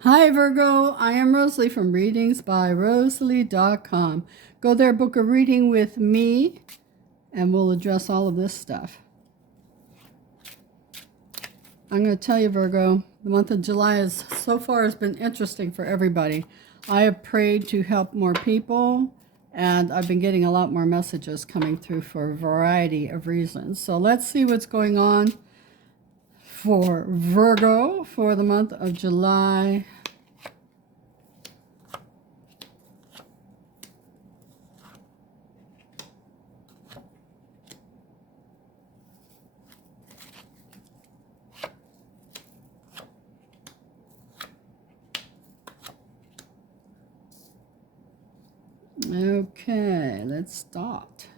Hi Virgo, I am Rosalie from readingsbyrosalie.com. Go there, book a reading with me, and we'll address all of this stuff. I'm going to tell you, Virgo, the month of July is so far has been interesting for everybody. I have prayed to help more people, and I've been getting a lot more messages coming through for a variety of reasons. So let's see what's going on for Virgo for the month of July. Okay, let's start.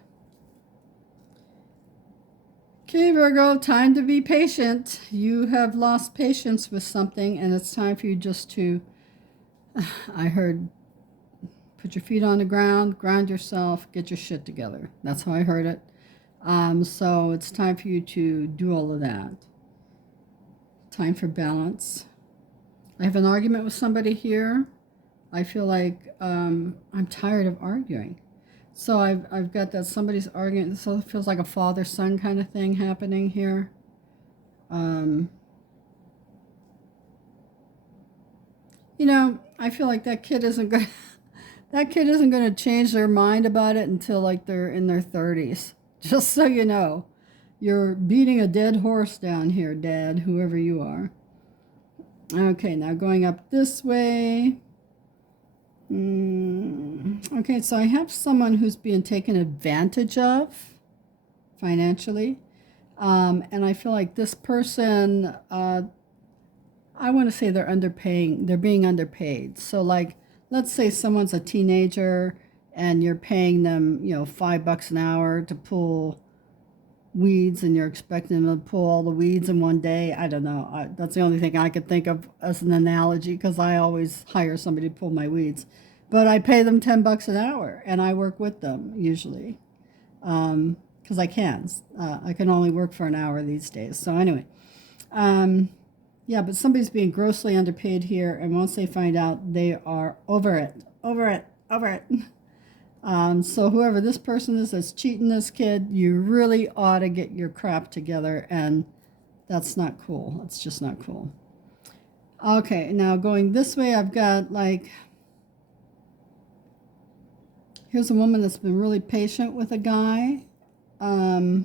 Okay, Virgo, time to be patient. You have lost patience with something, and it's time for you just to, I heard, put your feet on the ground, ground yourself, get your shit together. That's how I heard it. So it's time for you to do all of that. Time for balance. I have an argument with somebody here. I feel like I'm tired of arguing. So I've got that somebody's arguing, so it feels like a father-son kind of thing happening here. I feel like that kid isn't going to change their mind about it until like they're in their 30s. Just so you know. You're beating a dead horse down here, Dad, whoever you are. Okay, now going up this way. Okay, so I have someone who's being taken advantage of financially. And I feel like this person, I want to say they're being underpaid. So like, let's say someone's a teenager and you're paying them, $5 an hour to pull weeds, and you're expecting them to pull all the weeds in one day. I don't know. That's the only thing I could think of as an analogy, because I always hire somebody to pull my weeds. But I pay them $10 an hour, and I work with them usually, because I can. I can only work for an hour these days. So anyway, yeah, but somebody's being grossly underpaid here, and once they find out, they are over it. So whoever this person is that's cheating this kid, you really ought to get your crap together, and that's not cool. It's just not cool. Okay, now going this way, I've got like, here's a woman that's been really patient with a guy. We'll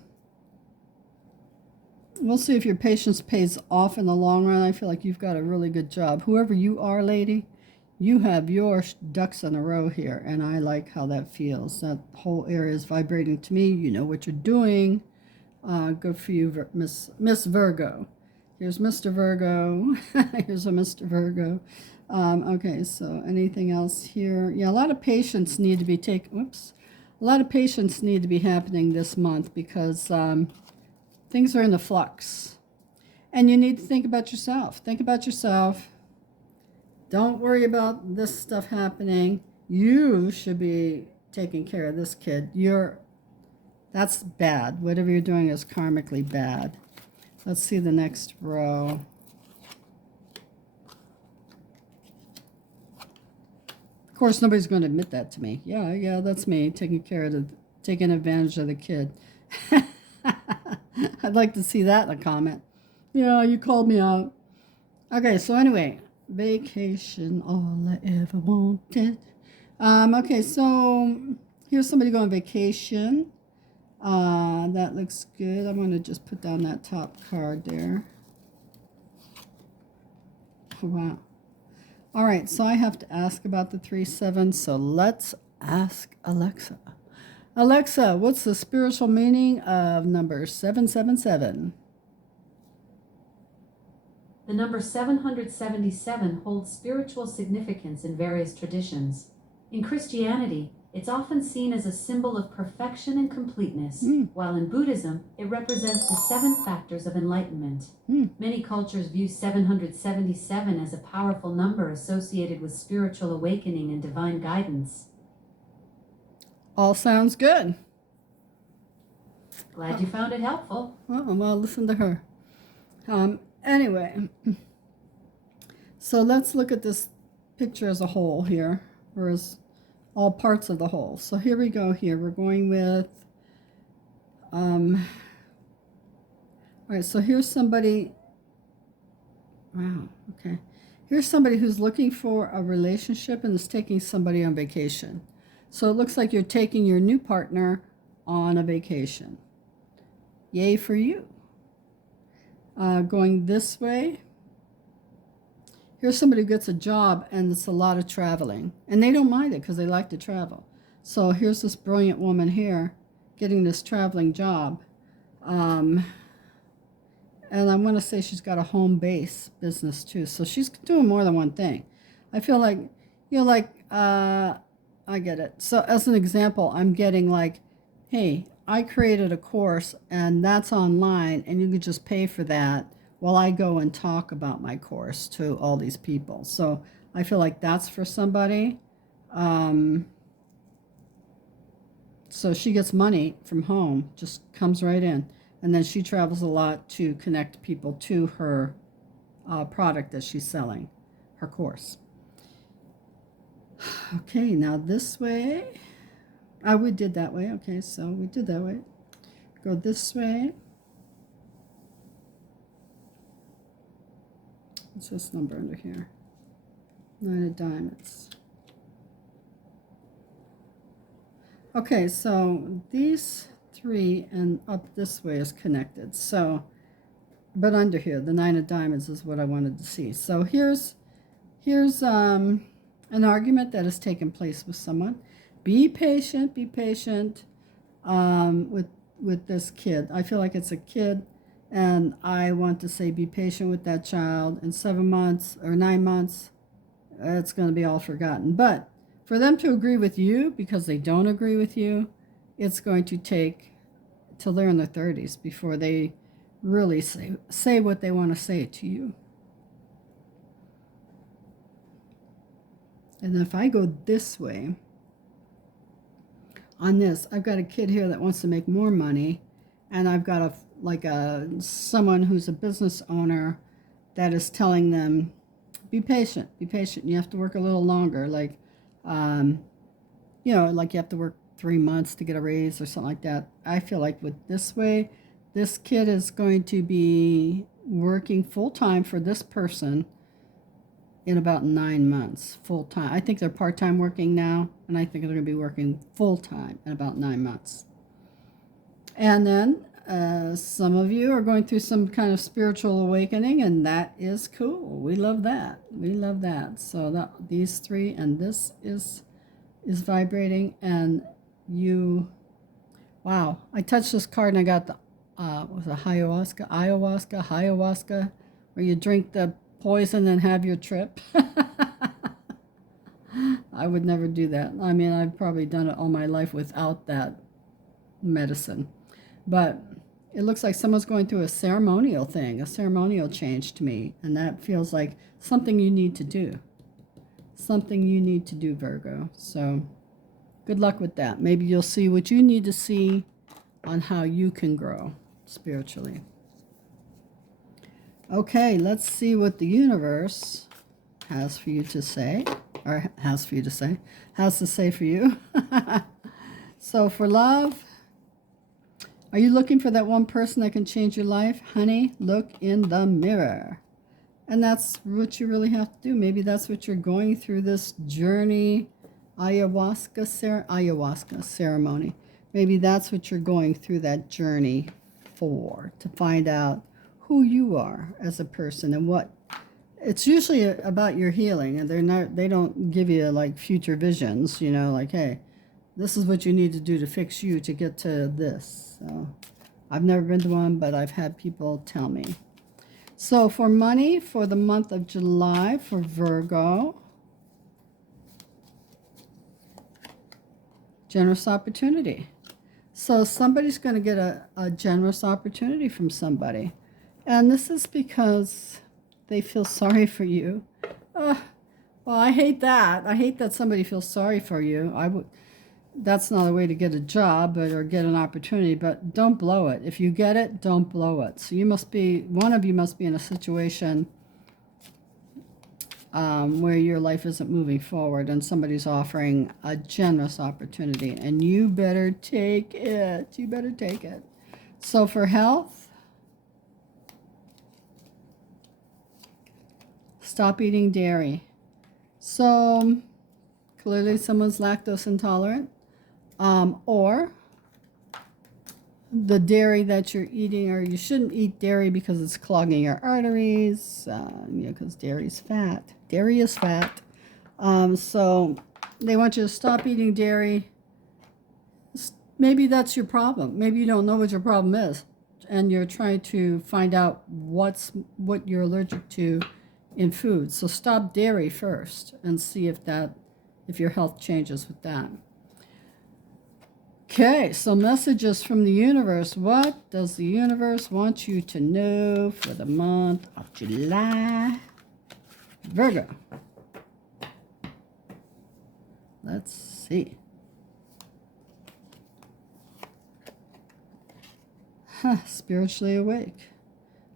see if your patience pays off in the long run. I feel like you've got a really good job. Whoever you are, lady, you have your ducks in a row here, and I like how that feels. That whole area is vibrating to me. You know what you're doing. Good for you, Miss Virgo. Here's Mr. Virgo. Here's a Mr. Virgo. Okay, so anything else here? Yeah, a lot of patience need to be taken. Whoops. A lot of patience need to be happening this month, because things are in the flux. And you need to think about yourself. Think about yourself. Don't worry about this stuff happening. You should be taking care of this kid. That's bad. Whatever you're doing is karmically bad. Let's see the next row. Of course, nobody's going to admit that to me. Yeah, that's me taking advantage of the kid. I'd like to see that in a comment. Yeah, you called me out. Okay, so anyway, vacation, all I ever wanted. Okay, so here's somebody going on vacation. That looks good. I'm going to just put down that top card there. Wow. All right, so I have to ask about the 3-7, so let's ask Alexa. Alexa, what's the spiritual meaning of number 777? The number 777 holds spiritual significance in various traditions. In Christianity, it's often seen as a symbol of perfection and completeness, while in Buddhism, it represents the 7 factors of enlightenment. Many cultures view 777 as a powerful number associated with spiritual awakening and divine guidance. All sounds good. Glad you found it helpful. Well, listen to her. Anyway, So let's look at this picture as a whole here, or as all parts of the whole. So here we go here. We're going with, all right, so here's somebody, wow, okay. Here's somebody who's looking for a relationship and is taking somebody on vacation. So it looks like you're taking your new partner on a vacation. Yay for you. Going this way, here's somebody who gets a job and it's a lot of traveling. And they don't mind it because they like to travel. So here's this brilliant woman here getting this traveling job. And I want to say she's got a home base business too. So she's doing more than one thing. I feel like, I get it. So as an example, I'm getting like, hey, I created a course and that's online and you could just pay for that while I go and talk about my course to all these people. So I feel like that's for somebody. So she gets money from home, just comes right in. And then she travels a lot to connect people to her product that she's selling, her course. Okay, now this way. We did that way. Okay, so we did that way. Go this way. What's this number under here? 9 of diamonds. Okay, so these three and up this way is connected. So, but under here, the 9 of diamonds is what I wanted to see. So here's an argument that has taken place with someone. Be patient with this kid. I feel like it's a kid, and I want to say be patient with that child. In 7 months or 9 months, it's going to be all forgotten. But for them to agree with you because they don't agree with you, it's going to take till they're in their 30s before they really say what they want to say to you. And if I go this way, on this, I've got a kid here that wants to make more money, and I've got someone who's a business owner that is telling them, be patient, you have to work a little longer, like you have to work 3 months to get a raise or something like that. I feel like with this way, this kid is going to be working full-time for this person in about 9 months, full-time. I think they're part-time working now, and I think they're going to be working full-time in about 9 months. And then some of you are going through some kind of spiritual awakening, and that is cool. We love that. So these three, and this is vibrating, and you, wow. I touched this card, and I got the, was it ayahuasca, where you drink the poison and have your trip. I would never do that. I mean, I've probably done it all my life without that medicine. But it looks like someone's going through a ceremonial thing, a ceremonial change to me. And that feels like something you need to do. Something you need to do, Virgo. So good luck with that. Maybe you'll see what you need to see on how you can grow spiritually. Okay, let's see what the universe has for you to say, or has to say for you. So for love, are you looking for that one person that can change your life? Honey, look in the mirror. And that's what you really have to do. Maybe that's what you're going through this journey, ayahuasca ceremony. Maybe that's what you're going through that journey for, to find out who you are as a person and what. It's usually about your healing, and they don't give you like future visions, like, hey, this is what you need to do to fix you to get to this. So I've never been to one, but I've had people tell me. So for money for the month of July for Virgo, generous opportunity. So somebody's going to get a generous opportunity from somebody. And this is because they feel sorry for you. Well, I hate that. I hate that somebody feels sorry for you. That's not a way to get a job or get an opportunity, but don't blow it. If you get it, don't blow it. So one of you must be in a situation where your life isn't moving forward and somebody's offering a generous opportunity, and you better take it. You better take it. So for health, stop eating dairy. So clearly someone's lactose intolerant, or the dairy that you're eating, or you shouldn't eat dairy because it's clogging your arteries, because dairy's fat. Dairy is fat. So they want you to stop eating dairy. Maybe that's your problem. Maybe you don't know what your problem is, and you're trying to find out what you're allergic to in food. So stop dairy first and see if your health changes with that. Okay, so messages from the universe. What does the universe want you to know for the month of July? Virgo. Let's see. Spiritually awake.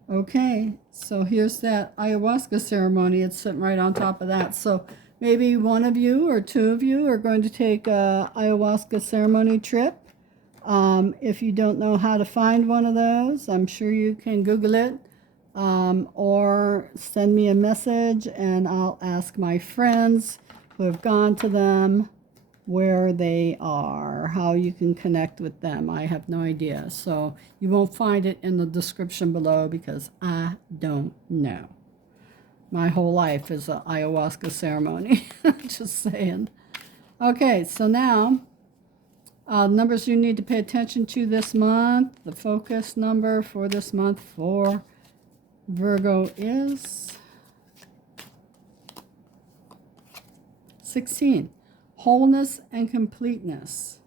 Okay, so here's that ayahuasca ceremony. It's sitting right on top of that. So maybe one of you or two of you are going to take a ayahuasca ceremony trip. If you don't know how to find one of those, I'm sure you can Google it, or send me a message and I'll ask my friends who have gone to them where they are, how you can connect with them. I have no idea. So you won't find it in the description below because I don't know. My whole life is an ayahuasca ceremony. Just saying. Okay, so now, numbers you need to pay attention to this month. The focus number for this month for Virgo is 16. Wholeness and completeness.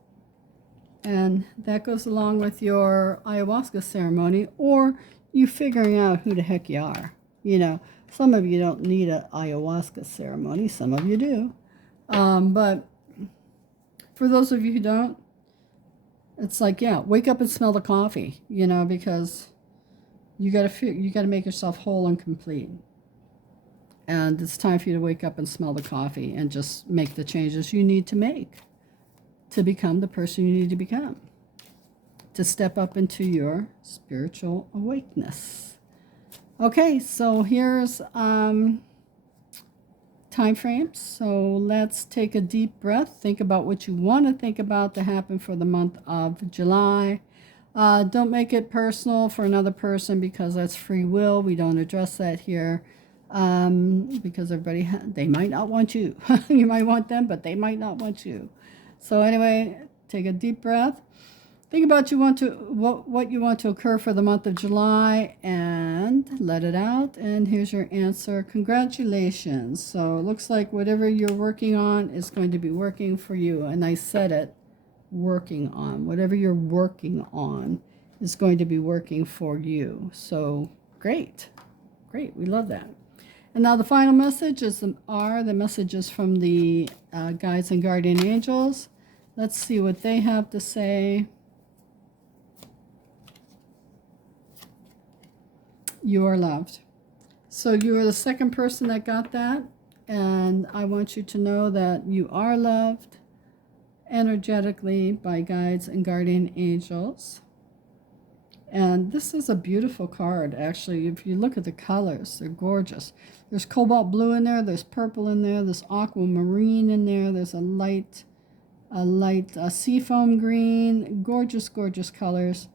And that goes along with your ayahuasca ceremony, or you figuring out who the heck you are. Some of you don't need an ayahuasca ceremony. Some of you do. But for those of you who don't, it's like, wake up and smell the coffee, because you got to make yourself whole and complete. And it's time for you to wake up and smell the coffee and just make the changes you need to make to become the person you need to become, to step up into your spiritual awakeness. Okay, so here's time frames. So let's take a deep breath. Think about what you want to think about to happen for the month of July. Don't make it personal for another person because that's free will. We don't address that here. Because everybody, they might not want you. You might want them, but they might not want you. So anyway, take a deep breath. Think about what you want to occur for the month of July and let it out. And here's your answer. Congratulations. So it looks like whatever you're working on is going to be working for you. And I said it, working on. Whatever you're working on is going to be working for you. So great. Great. We love that. And now the final message are the messages from the guides and guardian angels. Let's see what they have to say. You are loved. So you are the second person that got that. And I want you to know that you are loved energetically by guides and guardian angels. And this is a beautiful card, actually. If you look at the colors, they're gorgeous. There's cobalt blue in there, there's purple in there, there's aquamarine in there, there's a light seafoam green, gorgeous, gorgeous colors,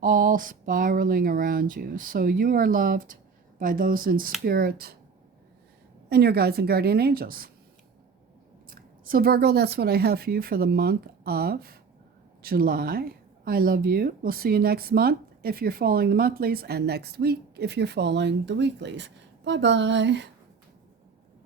all spiraling around you. So you are loved by those in spirit and your guides and guardian angels. So Virgo, that's what I have for you for the month of July. I love you. We'll see you next month if you're following the monthlies, and next week if you're following the weeklies. Bye-bye.